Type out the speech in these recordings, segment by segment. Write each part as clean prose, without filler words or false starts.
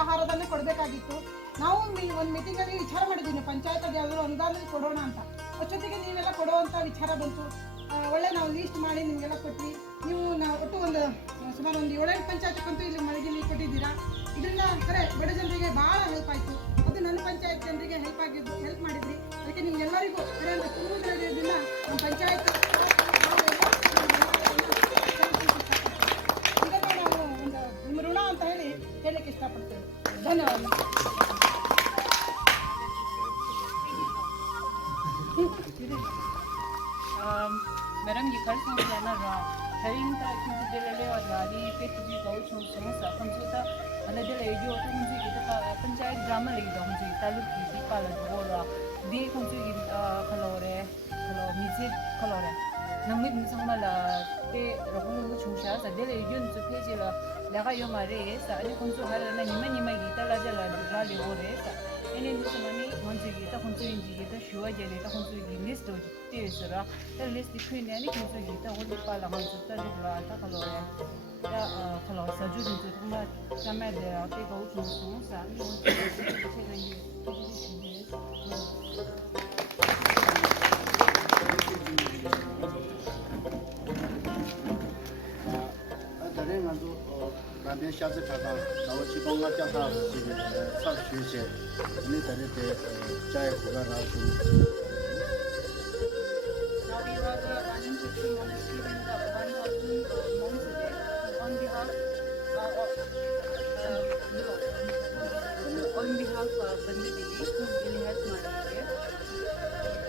ಆಹಾರದಲ್ಲಿ ಕೊಡಬೇಕಾಗಿತ್ತು. ನಾವು ಒಂದು ಮೀಟಿಂಗಲ್ಲಿ ವಿಚಾರ ಮಾಡಿದ್ದೀನಿ, ಪಂಚಾಯತ್ ಯಾವುದಾದ್ರು ಅನುದಾನದಲ್ಲಿ ಕೊಡೋಣ ಅಂತ. ಅಷ್ಟೊತ್ತಿಗೆ ನೀವೆಲ್ಲ ಕೊಡುವಂಥ ವಿಚಾರ ಬಂತು. ಒಳ್ಳೆ ನಾವು ಲೀಸ್ಟ್ ಮಾಡಿ ನಿಮಗೆಲ್ಲ ಕೊಟ್ವಿ. ನೀವು ಒಟ್ಟು ಒಂದು ಸುಮಾರು ಒಂದು 7-8 ಪಂಚಾಯತ್ಗಂತೂ ಇಲ್ಲಿ ಮಳೆಗೆ ನೀರು ಕೊಟ್ಟಿದ್ದೀರಾ. ಇದರಿಂದ ಕರೆ ಬಡ ಜನರಿಗೆ ಭಾಳ ಹೆಲ್ಪ್ ಆಯಿತು. ಅದು ನನ್ನ ಪಂಚಾಯತ್ ಜನರಿಗೆ ಹೆಲ್ಪ್ ಮಾಡಿದ್ರಿ. ಅದಕ್ಕೆ ನಿಮ್ಗೆಲ್ಲರಿಗೂ ಕರೆ ಅಂತ ತುಂಬುವುದರಿಂದ ನಮ್ಮ ಪಂಚಾಯತ್ ಇದನ್ನು ನಾವು ಒಂದು ನಿಮ್ಮ ಋಣ ಅಂತ ಹೇಳಲಿಕ್ಕೆ ಇಷ್ಟಪಡ್ತೇವೆ. ಧನ್ಯವಾದ. Madam, you can't say that. Having the Kinzilele or Radi, Pet to be coach on songs, Consulta, another lady or Panjai drama lead on the Taluki, Paladora, the Consul Colore, Music Colore. Namid Samala, the Rabu Chushas, a delegation to page Lagayo Mares, and Consul had many Magita, Rally Ores, and in this money, Consigita, Consigita, Shua, Jelita, Consigis, Tisra, the list between any Consigita, what the Parliament, the Calore, Colossa, Judith, some at the Arctic Ocean, Then shut the Tata, our Chiponga Tata, such future, little Jai Pugara. Now we are running to see monastery in the 1,000 monks there on behalf of Banditi, who really has murdered.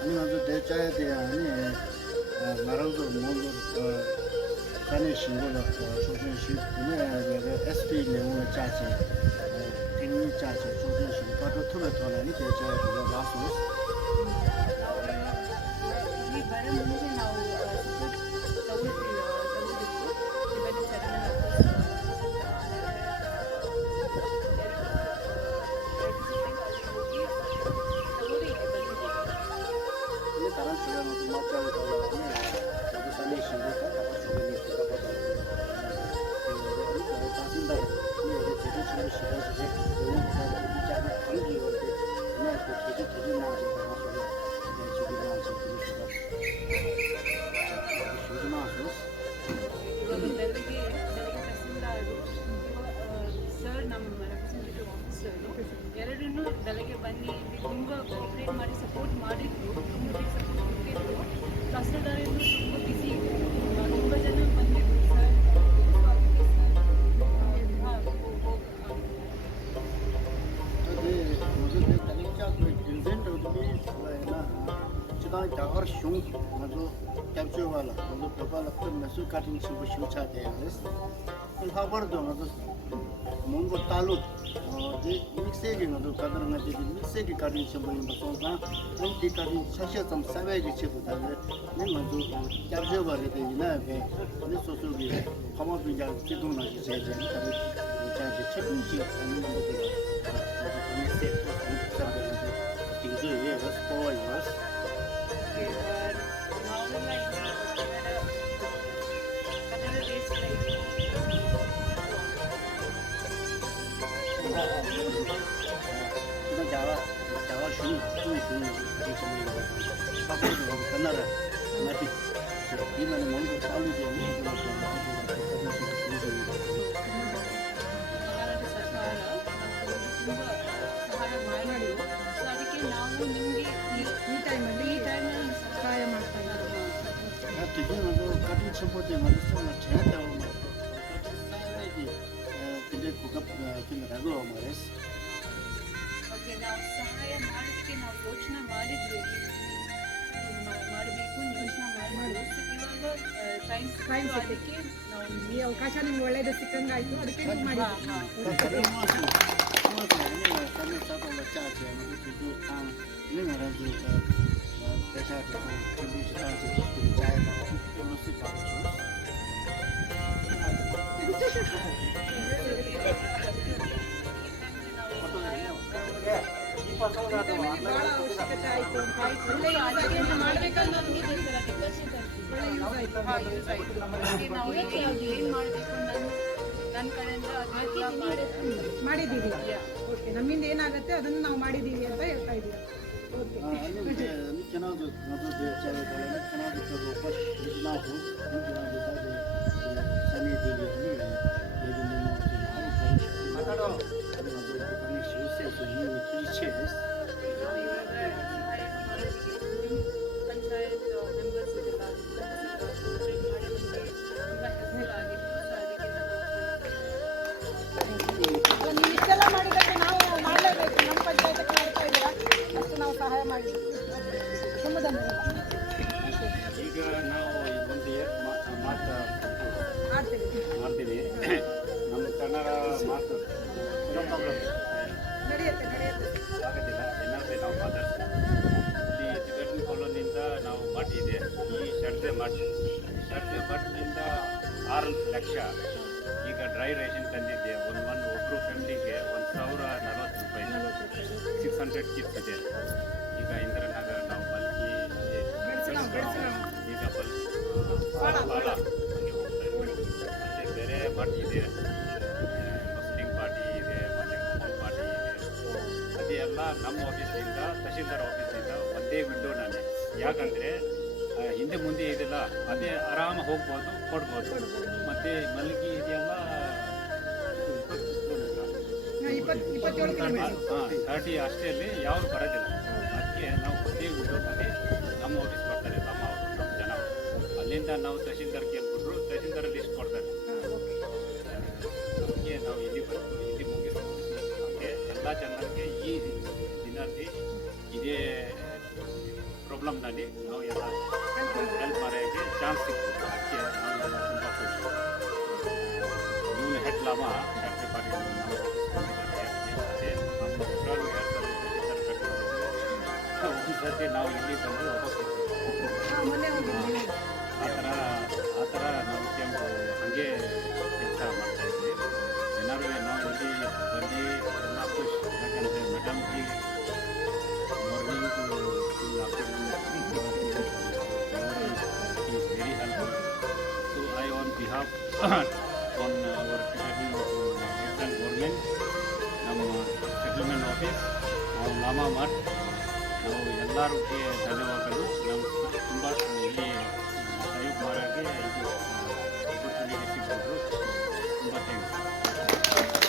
I know the Jai, the Marazo, Spanish citizenship, SP level charge, any charge, citizenship, but to the toilet, the last was. We very much now ಬೆಳಗ್ಗೆ ಬನ್ನಿ ತುಂಬ cooperate ಮಾಡಿ support ಮಾಡಿದ್ರು, community support ಕೊಟ್ಟಿದ್ರು. ತಹಸೀಲ್ದಾರರು ತುಂಬ ಬಿಸಿ ಇದ್ರು, ತುಂಬ ಜನ ಬಂದಿದ್ರು ಸರ್. Present 지단 다가 슝 먼저 capture वाला 먼저 पेपर लगते मैसूर कटिंग से वो शूट आते हैं इस फिर खबर दो मतलब मंगो तालु जे मिक्से के मतलब कदर में जे मिक्से की कटिंग से वो इन बसों का उनकी कटिंग शायद हम सभी के चीज़ होता है नहीं मतलब capture वाले थे ना के ये सोचो कि हम अभी जा चितौन ना की चाहिए कभी चाहिए चितौन की हम लोग के मिक्से तो सब things ये बस पॉइंट बस Okay, but now like Kannada tastes like 이거 자와 슈 끝나라 나비 이거는 뭔가 싸우지 Bharat ಸರ್ಕಾರ ತುಂಬ ಸಹಾಯ ಮಾಡಿದ್ರು ಸೊ ಅದಕ್ಕೆ ನಾವು ನಿಮಗೆ ಈ ಟೈಮಲ್ಲಿ ಸಹಾಯ ಮಾಡ್ತಾ ಇದ್ದಾರೆ 기존하고 같은 첨보대 만들어서 제한다고 근데 국가 김이라고 말했어. ಓಕೆ ನಾವು ಸಹಾಯ ಮಾಡೋದಕ್ಕೆ ನಾವು ಯೋಚನೆ ಮಾಡಿದ್ವಿ ಮಾಡಬೇಕು ಯೋಚನೆ ಮಾಡಿದ್ರು ಸೊ ಇವಾಗ ಟೈಮ್ ಅದಕ್ಕೆ ನಾವು ಈ ಅವಕಾಶ ನಿಮ್ಗೆ ಒಳ್ಳೇದು ಸಿಕ್ಕಂಗಾಯ್ತು ಅದಕ್ಕೆ ನೀವು ಮಾಡಿದ್ರಿ ಬಹಳ ಅವಶ್ಯಕತೆ ಆಯ್ತು ಒಳ್ಳೆ ಅದಕ್ಕೆ ಮಾಡ್ಬೇಕಂತ ನಮಗೆ ಒಳ್ಳೆ ಯೂಸ್ ಆಯ್ತು ನಾವು ಏನು ಮಾಡಬೇಕು ನನ್ನ ಕಡೆಯಿಂದ ಅದನ್ನ ಮಾಡಿದ್ದೀವಿ ಓಕೆ ನಮ್ಮಿಂದ ಏನಾಗುತ್ತೆ ಅದನ್ನು ನಾವು ಮಾಡಿದ್ದೀವಿ ಅಂತ ಹೇಳ್ತಾ ಇದ್ದೀರಾ ಓಕೆ ಚೆನ್ನಾಗಿ ಮೊದಲು ಚೆನ್ನಾಗಿ ನಾವು ಸನಿ ಪಂಚಾಯತ್ ಮೆಂಬರ್ಸ್ ಇದೆಲ್ಲ ತುಂಬ ಹೆಲ್ಪ್ಫುಲ್ ಆಗಿತ್ತು ಸೊ ಅದಕ್ಕೆ ನೀವು ಇಷ್ಟೆಲ್ಲ ಮಾಡಿದ್ದಕ್ಕೆ ನಾವು ಮಾಡಲೇಬೇಕು ನಮ್ಮ ಪಂಚಾಯತ್ ಮಾಡ್ತಾ ಇದ್ದೀರಾ ಅಷ್ಟು ನಾವು ಸಹಾಯ ಮಾಡಿದ್ದೀವಿ ತುಂಬ ಧನ್ಯವಾದ ಈಗ ನಾವು ಒಂದು ಮಾತು ಆಡ್ತೀವಿ ಮಾಡ್ತೀವಿ ನಮ್ಮ ಕನ್ನಡ ಮಾತು ನಡೆಯುತ್ತೆ ಆಗೋದಿಲ್ಲ ಏನಾದ್ರೆ ನಾವು ಮಾತಾಡ್ತೀವಿ ಇಲ್ಲಿ ಟಿಬೆಟನ್ ಕಾಲೋನಿಯಿಂದ ನಾವು ಮಠ ಇದೆ ಈ ಶರ್ದೆ ಮಠದಿಂದ 6 ಲಕ್ಷ ಈಗ ಡ್ರೈ ರೇಷನ್ ತಂದಿದ್ದೆ ಒಬ್ಬರು ಫ್ಯಾಮಿಲಿಗೆ 1,040 ರೂಪಾಯಿ 600 ಕಿಟ್ಸ್ ಇದೆ ಈಗ ಇಂದ್ರನಗರ ನಾವು ಬಲ್ಕಿ ಈಗ ಬಾಳ ಹಂಗೆ ಹೋಗ್ತಾ ಇದ್ದೀವಿ ಮತ್ತು ಬೇರೆ ಮಠ ಇದೆ ಮುಸ್ಲಿಂ ಪಾರ್ಟಿ ಇದೆ ಮತ್ತು ಮುಸ್ಲಿಂ ಪಾರ್ಟಿ ಇದೆ ಅದೆಲ್ಲ ನಮ್ಮ ಆಫೀಸಿಂದ ತಹಶೀಲ್ದಾರ್ ಆಫೀಸಿಂದ ಒಂದೇ ವಿಂಡೋ ನಾನೇ ಯಾಕಂದರೆ ಹಿಂದೆ ಮುಂದೆ ಇದೆಲ್ಲ ಅದೇ ಆರಾಮ ಹೋಗ್ಬೋದು ಕೊಡ್ಬೋದು ಮತ್ತು ಮಲ್ಲಿಗೆ ಇದೆಲ್ಲ 27 ಕಿಲೋಮೀಟರ್ 30 ಅಷ್ಟೇ ಅಲ್ಲಿ ಯಾವುದು ಬರೋದಿಲ್ಲ ಅದಕ್ಕೆ ನಾವು ಒಂದೇ ವಿಂಡೋನಲ್ಲಿ ನಮ್ಮ ಆಫೀಸ್ ಬರ್ತಾರೆ ನಮ್ಮ ಜನ ಅಲ್ಲಿಂದ ನಾವು ತಹಶೀಲ್ದಾರ್ ಕೇಳ್ಬಿಟ್ರು ತಹಶೀಲ್ದಾರ್ ಲಿಸ್ಟ್ ಕೊಡ್ತಾರೆ ಅದಕ್ಕೆ ನಾವು ಇಲ್ಲಿ ಬಂದು ಇಲ್ಲಿ ಮುಗಿಸ್ಕೊಂಡೆ ಎಲ್ಲ ಜನರಿಗೆ ಈ ದಿನದಲ್ಲಿ ಇದೇ ಪ್ರಾಬ್ಲಮ್ನಲ್ಲಿ ನಾವು ಎಲ್ಲ ಹೆಲ್ಪ್ ಮಾಡೋಕ್ಕೆ ಚಾನ್ಸ್ ಸಿಗ್ತದೆ ಅದಕ್ಕೆ ನಾವೆಲ್ಲ ತುಂಬ ಖುಷಿ ಇವನು ಹೆಡ್ ಲಾಮ ಫ್ಯಾಕ್ಟ್ರಿ ಪಾರ್ಟಿ ಒಂದು ಸರ್ತಿ ನಾವು ಇಲ್ಲಿ ಬಂದು ವಾಪಸ್ ಮೊನ್ನೆ ಹೋಗಿದ್ವಿ ಆ ಥರ ನಾವು ಕೆಂಪು ಹಾಗೆ ಕೆಲಸ ಮಾಡ್ತಾಯಿದ್ವಿ ಏನಾದ್ರು ನಾವು ಇಲ್ಲಿ ಬಂದು ಎಲ್ಲ ಖುಷಿ ಯಾಕಂದರೆ ಮೇಡಮ್ಗೆ morning is very helpful. So I on behalf on our Tibetan government, ನಮ್ಮ ಸೆಟಲ್ಮೆಂಟ್ ಆಫೀಸ್ ನಾವು ಲಾಮಾ ಮಠ್ ನಾವು ಎಲ್ಲರಿಗೆ ಧನ್ಯವಾದಗಳು ನಮ್ಮ ತುಂಬ ಇಲ್ಲಿ ಸಹಯೋಗ ಮಾಡೋಕ್ಕೆ ಇದು ಆಪರ್ಚುನಿಟಿ ಸಿಕ್ಕಿದ್ರು ತುಂಬ ಥ್ಯಾಂಕ್ಸ್